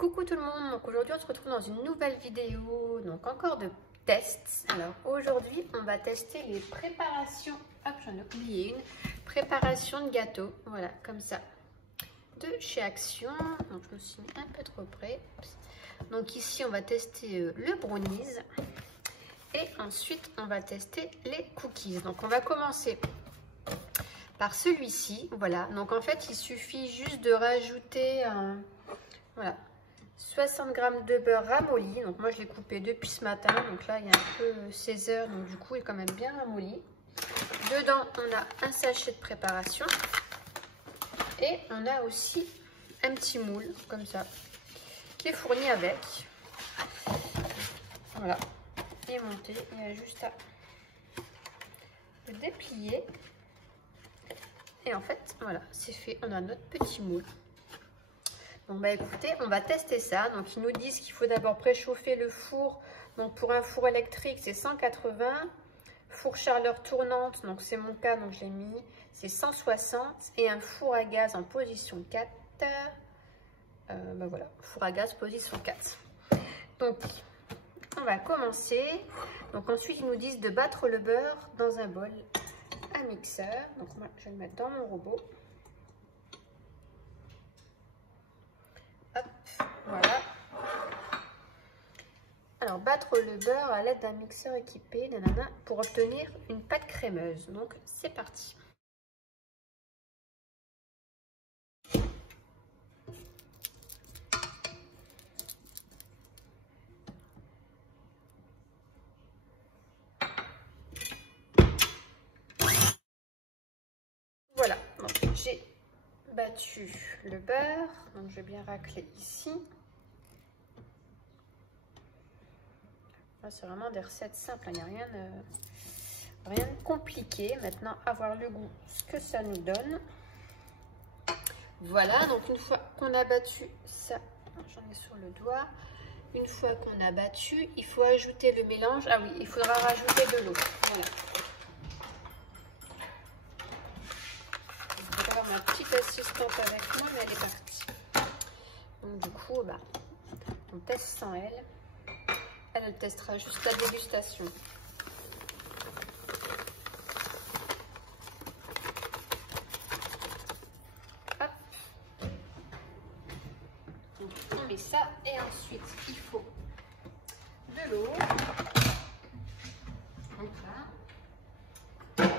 Coucou tout le monde, donc aujourd'hui on se retrouve dans une nouvelle vidéo, donc encore de tests. Alors aujourd'hui on va tester les préparations, hop j'en ai oublié une, préparation de gâteau, voilà comme ça, de chez Action. Donc je me suis mis un peu trop près. Donc ici on va tester le brownies et ensuite on va tester les cookies. Donc on va commencer par celui-ci, voilà. Donc en fait il suffit juste de rajouter voilà, 60 g de beurre ramolli. Donc moi je l'ai coupé depuis ce matin. Donc là il y a un peu 16 heures. Donc du coup il est quand même bien ramolli. Dedans on a un sachet de préparation. Et on a aussi un petit moule comme ça. Qui est fourni avec. Voilà. Il est monté. Il y a juste à le déplier. Et en fait voilà c'est fait. On a notre petit moule. Bon bah écoutez, on va tester ça. Donc ils nous disent qu'il faut d'abord préchauffer le four. Donc pour un four électrique c'est 180. Four chaleur tournante, donc c'est mon cas, donc j'ai mis, c'est 160. Et un four à gaz en position 4. Bah voilà, four à gaz position 4. Donc on va commencer. Donc ensuite ils nous disent de battre le beurre dans un bol à mixeur. Donc moi je vais le mettre dans mon robot. Hop, voilà. Alors, battre le beurre à l'aide d'un mixeur équipé, nanana, pour obtenir une pâte crémeuse. Donc, c'est parti. Voilà, donc j'ai battu le beurre. Donc, je vais bien racler ici. C'est vraiment des recettes simples, il n'y a rien de compliqué. Maintenant, à voir le goût, ce que ça nous donne. Voilà, donc une fois qu'on a battu ça, j'en ai sur le doigt. Une fois qu'on a battu, il faut ajouter le mélange. Ah oui, il faudra rajouter de l'eau. Voilà. Je vais avoir ma petite assistante avec moi, mais elle est partie. Donc du coup, bah, on teste sans elle. Elle testera juste la dégustation. Hop. Donc, on met ça et ensuite il faut de l'eau. Donc là. Hop.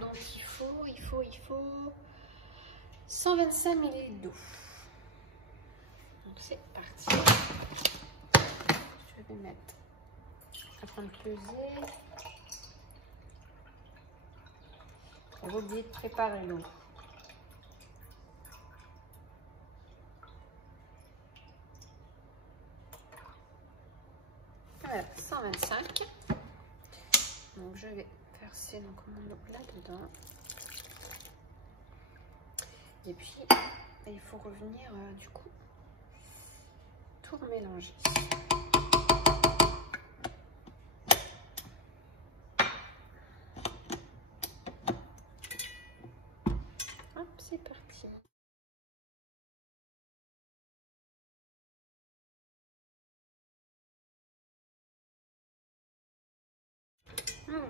Donc il faut 125 ml d'eau. Donc c'est parti. Je vais mettre afin de peser. J'ai oublié de préparer l'eau. Voilà, 125. Donc je vais verser donc mon eau là-dedans. Et puis il faut revenir du coup tout mélanger. Hop, c'est parti.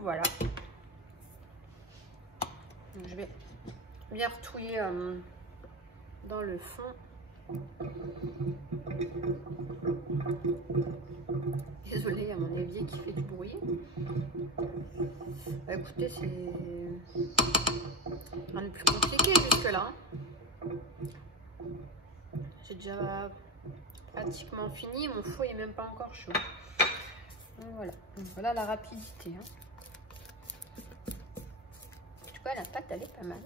Voilà. Donc, je vais bien retouiller dans le fond. Désolée, il y a mon évier qui fait du bruit. Bah, écoutez, c'est rien de plus compliqué jusque là. J'ai déjà pratiquement fini. Mon four est même pas encore chaud. Donc, voilà. Donc, voilà la rapidité. En tout cas, la pâte, elle est pas mal.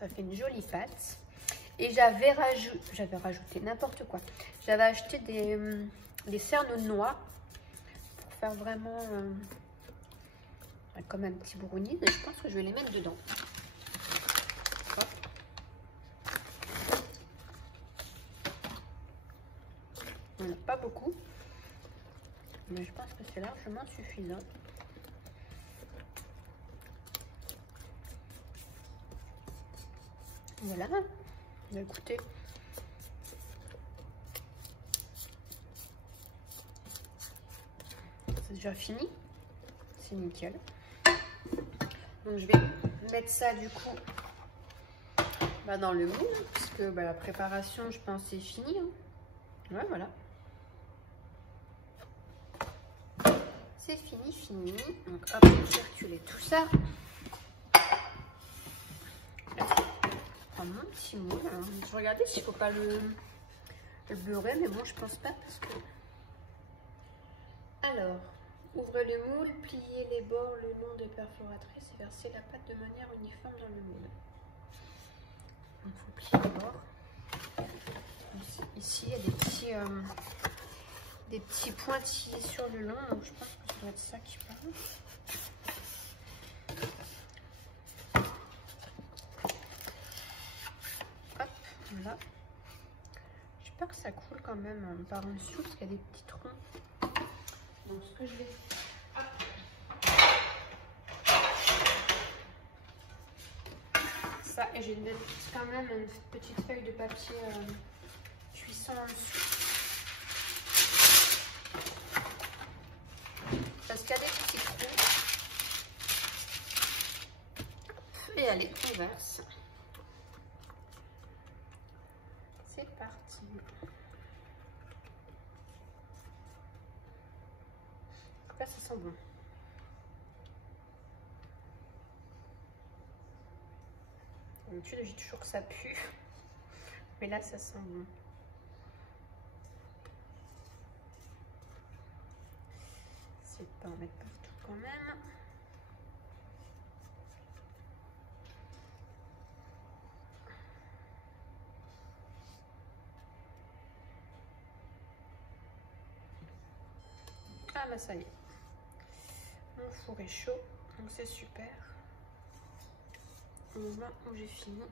Ça fait une jolie pâte. Et j'avais rajouté n'importe quoi. J'avais acheté des cernes de noix pour faire vraiment comme un petit brownie. Mais je pense que je vais les mettre dedans. Hop. Il n'y en a pas beaucoup. Mais je pense que c'est largement suffisant. Voilà. Écoutez, déjà fini. C'est nickel. Donc je vais mettre ça du coup dans le moule, puisque la préparation, je pense, c'est fini. Hein. Ouais, voilà. C'est fini. Donc hop, on va circuler tout ça. Je prends mon petit moule. Alors, je vais regarder s'il ne faut pas le beurrer, mais bon, je pense pas parce que. Alors, ouvrez le moule, pliez les bords le long des perforatrices et versez la pâte de manière uniforme dans le moule. Donc, il faut plier les bords. Ici, il y a des petits pointillés sur le long, donc je pense que ça doit être ça qui parle. Hop, voilà. J'espère que ça coule quand même par en dessous parce qu'il y a des petits troncs. Donc ce que je vais ça, et j'ai quand même une petite feuille de papier cuisson en dessous. Parce qu'il y a des petits trous. Et allez, on verse. C'est parti. En tout cas, ça sent bon. D'habitude, j'ai toujours que ça pue. Mais là, ça sent bon. C'est pas en mettre partout quand même. Ah bah ça y est, mon four est chaud, donc c'est super. Au moment où j'ai fini.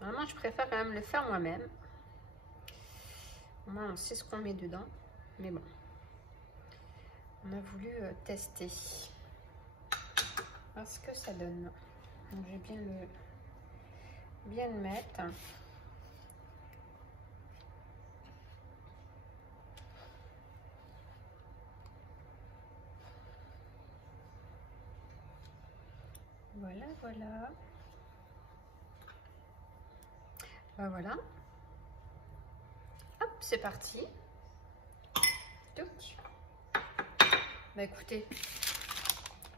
Vraiment, je préfère quand même le faire moi-même. Au moins, on sait ce qu'on met dedans. Mais bon, on a voulu tester. Voir ce que ça donne. Donc, je vais bien le mettre. Voilà, voilà. Ben voilà. Hop, c'est parti. Donc, bah écoutez,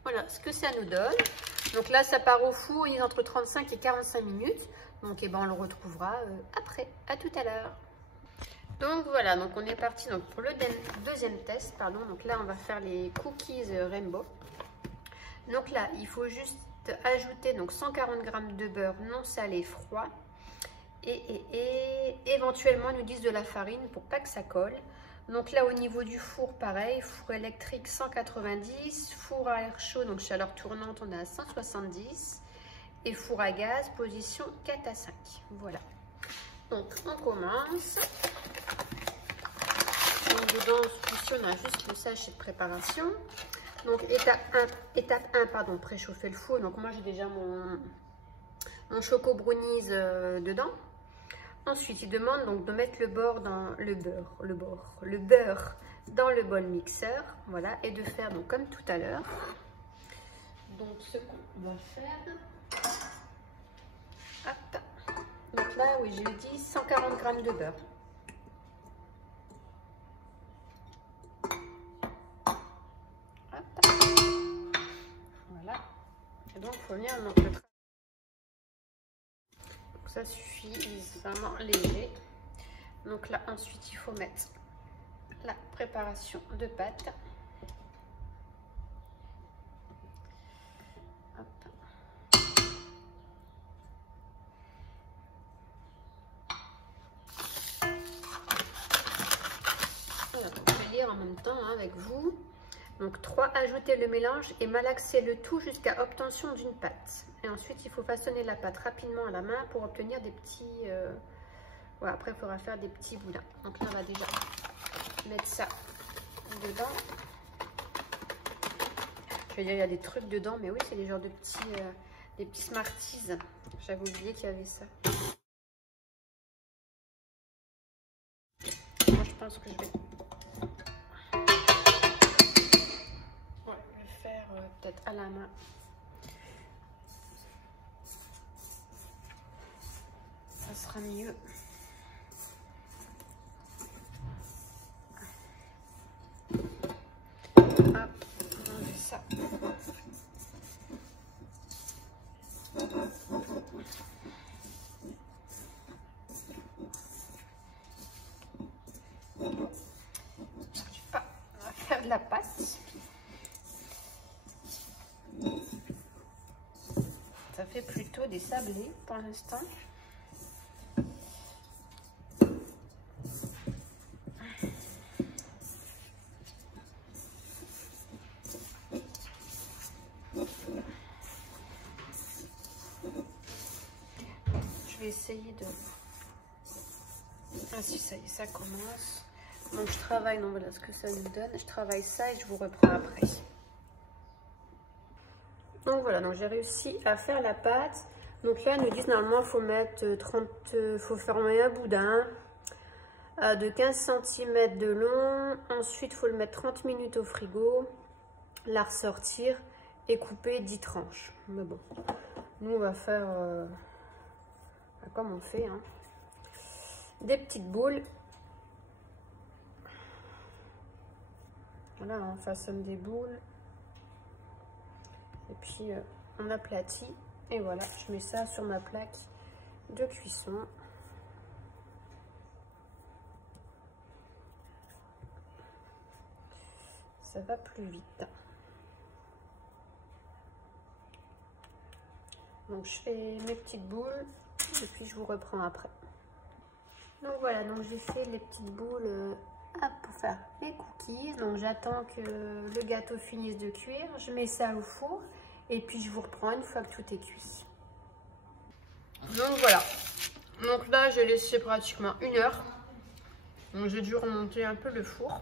voilà ce que ça nous donne. Donc là, ça part au four, il est entre 35 et 45 minutes. Donc on le retrouvera après. À tout à l'heure. Donc voilà, donc on est parti donc pour le deuxième test. Pardon. Donc là, on va faire les cookies rainbow. Donc là, il faut juste ajouter donc 140 g de beurre non salé froid. Et éventuellement, ils nous disent de la farine pour pas que ça colle. Donc là, au niveau du four, pareil, four électrique 190, four à air chaud, donc chaleur tournante, on est à 170. Et four à gaz, position 4 à 5. Voilà. Donc, on commence. Donc, dedans, ici, on a juste le sachet de préparation. Donc, étape 1, pardon, préchauffer le four. Donc, moi, j'ai déjà mon choco brownies dedans. Ensuite, il demande donc de mettre le beurre dans le beurre dans le bol mixeur, voilà, et de faire donc comme tout à l'heure. Donc ce qu'on va faire, hop. Donc là, oui, j'ai dit 140 g de beurre. Hop. Voilà. Et donc, il faut venir donc le ça suffit, c'est vraiment léger. Donc là, ensuite, il faut mettre la préparation de pâte. Hop. Alors, je vais lire en même temps avec vous. Donc 3, ajouter le mélange et malaxer le tout jusqu'à obtention d'une pâte. Et ensuite, il faut façonner la pâte rapidement à la main pour obtenir des petits... Ouais, après, il faudra faire des petits boudins. Donc là, on va déjà mettre ça dedans. vais dire, il y a des trucs dedans, mais oui, c'est des genres de des petits Smarties. J'avais oublié qu'il y avait ça. Moi, je pense que je vais... Ouais, je vais faire peut-être à la main. Ça sera mieux. Hop, on enlève ça. On va faire de la pâte. Ça fait plutôt des sablés pour l'instant. Je vais essayer de... Ah si, ça y est, ça commence. Donc je travaille, non voilà ce que ça nous donne. Je travaille ça et je vous reprends après. Donc voilà, donc j'ai réussi à faire la pâte. Donc là, ils nous disent normalement, il faut mettre 30, faut fermer un boudin de 15 cm de long. Ensuite, il faut le mettre 30 minutes au frigo, la ressortir et couper 10 tranches. Mais bon, nous on va faire comme on fait, hein. Des petites boules. Voilà, on façonne des boules. Et puis on aplatit. Et voilà, je mets ça sur ma plaque de cuisson. Ça va plus vite. Donc je fais mes petites boules et puis je vous reprends après. Donc voilà, donc j'ai fait les petites boules pour faire les cookies. Donc j'attends que le gâteau finisse de cuire. Je mets ça au four et puis je vous reprends une fois que tout est cuit. Donc voilà. Donc là j'ai laissé pratiquement 1 heure. Donc j'ai dû remonter un peu le four.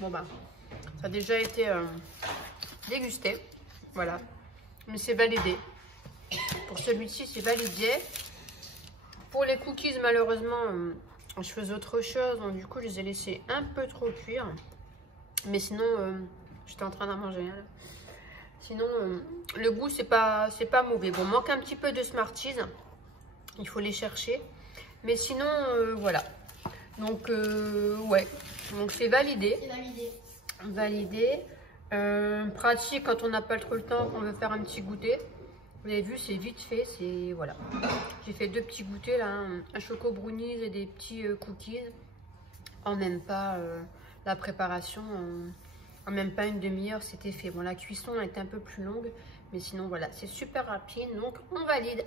Bon bah ça a déjà été dégusté. Voilà. Mais c'est validé. Pour celui-ci c'est validé. Pour les cookies, malheureusement, je faisais autre chose. Donc, du coup, je les ai laissés un peu trop cuire. Mais sinon, j'étais en train d'en manger. Hein, là. Sinon, le goût, c'est pas mauvais. Bon, manque un petit peu de Smarties. Il faut les chercher. Mais sinon, voilà. Donc, ouais. Donc, c'est validé. C'est validé. Validé. Pratique quand on n'a pas trop le temps, qu'on veut faire un petit goûter. Vous avez vu, c'est vite fait, c'est voilà. J'ai fait 2 petits goûters là, un choco brownies et des petits cookies. En même pas la préparation, en même pas une demi-heure, c'était fait. Bon, la cuisson a été un peu plus longue, mais sinon voilà, c'est super rapide, donc on valide.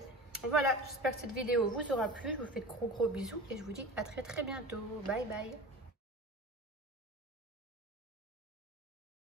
Voilà, j'espère que cette vidéo vous aura plu. Je vous fais de gros bisous et je vous dis à très bientôt. Bye bye.